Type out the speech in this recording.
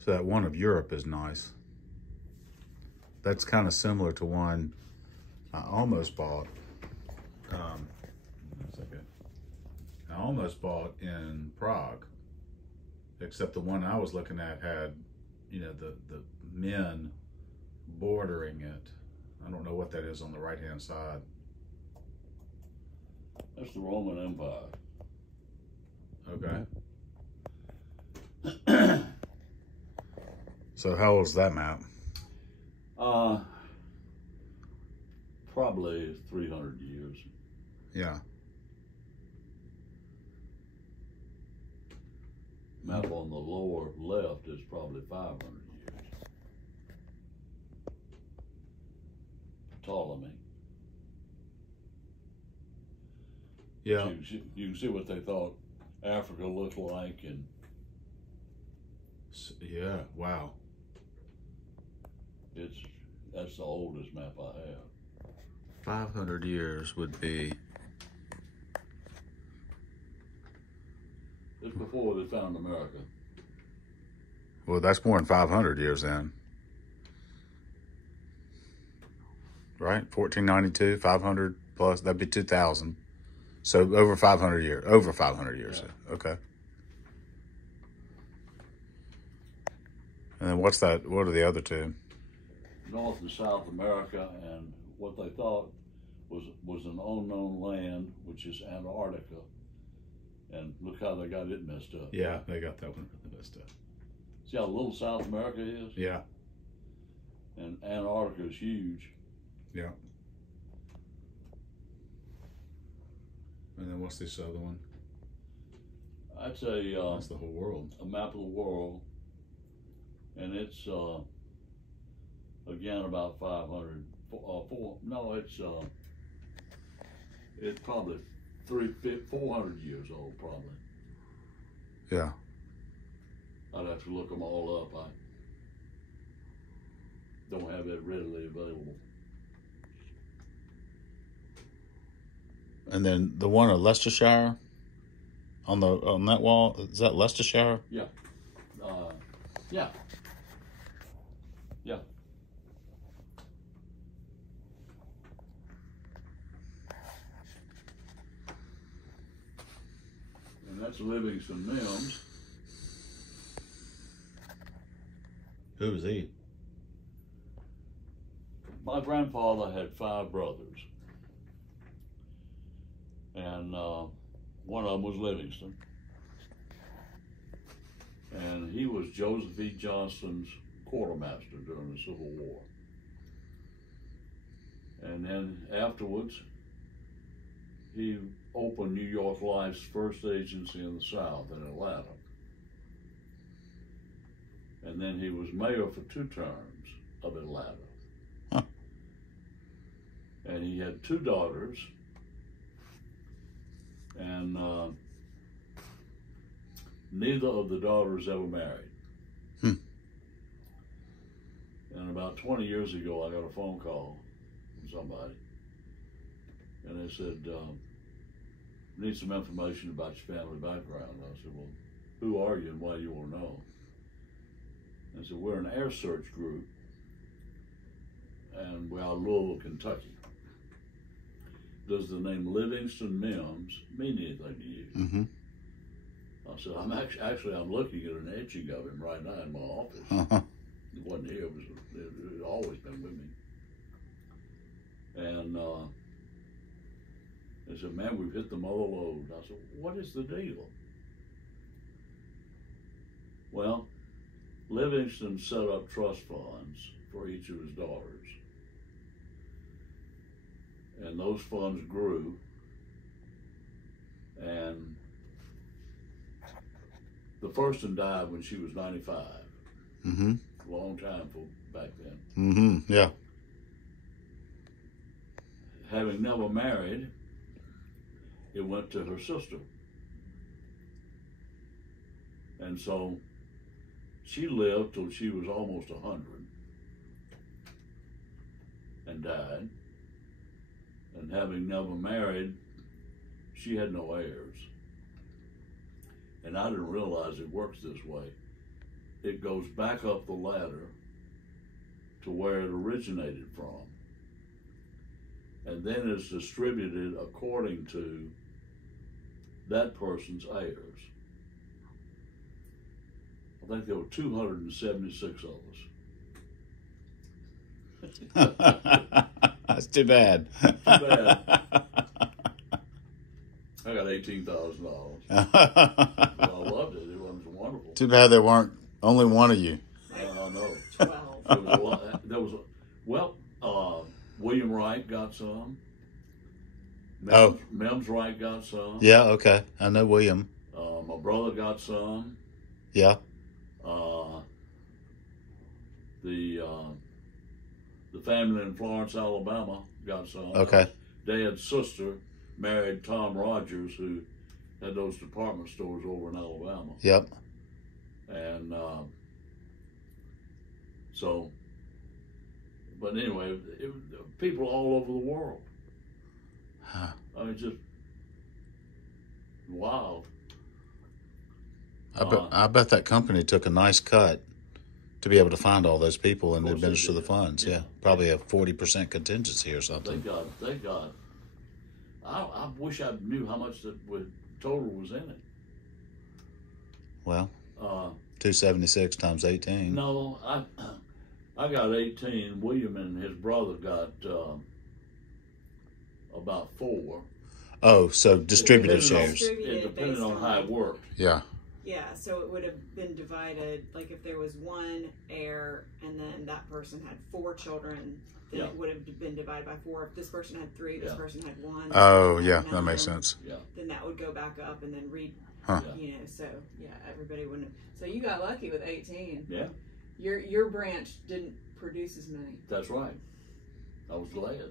So that one of Europe is nice. That's kind of similar to one I almost bought. I almost bought in Prague, except the one I was looking at had, you know, the men bordering it. I don't know what that is on the right-hand side. That's the Roman Empire. Okay. So how old is that map? Probably 300 years. Yeah. Map on the lower left is probably 500 years. Ptolemy. Yeah. You can see what they thought Africa looked like, and yeah. Wow. That's the oldest map I have. 500 years would be. It's before they found America. Well, that's more than 500 years then. Right? 1492, 500 plus, that'd be 2000. So over 500 years. Over 500 years. Yeah. Okay. And then what's that? What are the other two? North and South America, and what they thought was an unknown land, which is Antarctica. And look how they got it messed up. Yeah, they got that one messed up. See how little South America is? Yeah. And Antarctica is huge. Yeah. And then what's this other one? That's a That's the whole world. a map of the world, and it's again about 500. It's probably 400 years old, probably. Yeah. I'd have to look them all up. I don't have it readily available. And then the one of Leicestershire on that wall, is that Leicestershire? Yeah. Yeah. Yeah. And that's Livingston Mims. Who was he? My grandfather had 5 brothers, and one of them was Livingston, and he was Joseph E. Johnston's quartermaster during the Civil War. And then afterwards, he opened New York Life's first agency in the South in Atlanta. And then he was mayor for 2 terms of Atlanta. Huh. And he had 2 daughters, and neither of the daughters ever married. And about 20 years ago, I got a phone call from somebody, and they said, need some information about your family background. I said, well, who are you and why do you want to know? I said, we're an air search group, and we're out of Louisville, Kentucky. Does the name Livingston Mims mean anything to you? Mm-hmm. I said, I'm looking at an etching of him right now in my office. Uh-huh. It wasn't here, it had always been with me. And they said, man, we've hit the mother lode. I said, what is the deal? Well, Livingston set up trust funds for each of his daughters. And those funds grew. And the first one died when she was 95. Mm-hmm. A long time for back then. Mm-hmm. Yeah. Having never married, it went to her sister. And so she lived till she was almost 100 and died. And having never married, she had no heirs. And I didn't realize it works this way. it goes back up the ladder to where it originated from, and then is distributed according to that person's heirs. I think there were 276 of us. That's too bad. Too bad. I got $18,000. I loved it. It was wonderful. Too bad there weren't only one of you. I know. 12. William Wright got some. Mims Wright got some. Yeah, okay. I know William. My brother got some. Yeah. The family in Florence, Alabama got some. Okay. Dad's sister married Tom Rogers, who had those department stores over in Alabama. Yep. And but anyway, people all over the world. Huh. I mean, just wild. I bet that company took a nice cut to be able to find all those people and Of course administer they the did. funds. Yeah. Yeah. Probably a 40% contingency or They something. got. I wish I knew how much the total was in it. Well, Uh, 276 times 18. no, I got 18. William and his brother got about 4. Oh, so distributed Depending on- shares. Distributed It depended based on on- how it worked. Yeah. Yeah, so it would have been divided, like if there was one heir and then that person had 4 children, then Yeah. it would have been divided by 4. If this person had 3, this Yeah. person had 1. Oh, and yeah. none That of makes them, sense. Yeah. Then that would go back up and then Huh. you know, so yeah, everybody wouldn't. So you got lucky with 18. Yeah, Your branch didn't produce as many. that's right. I was glad.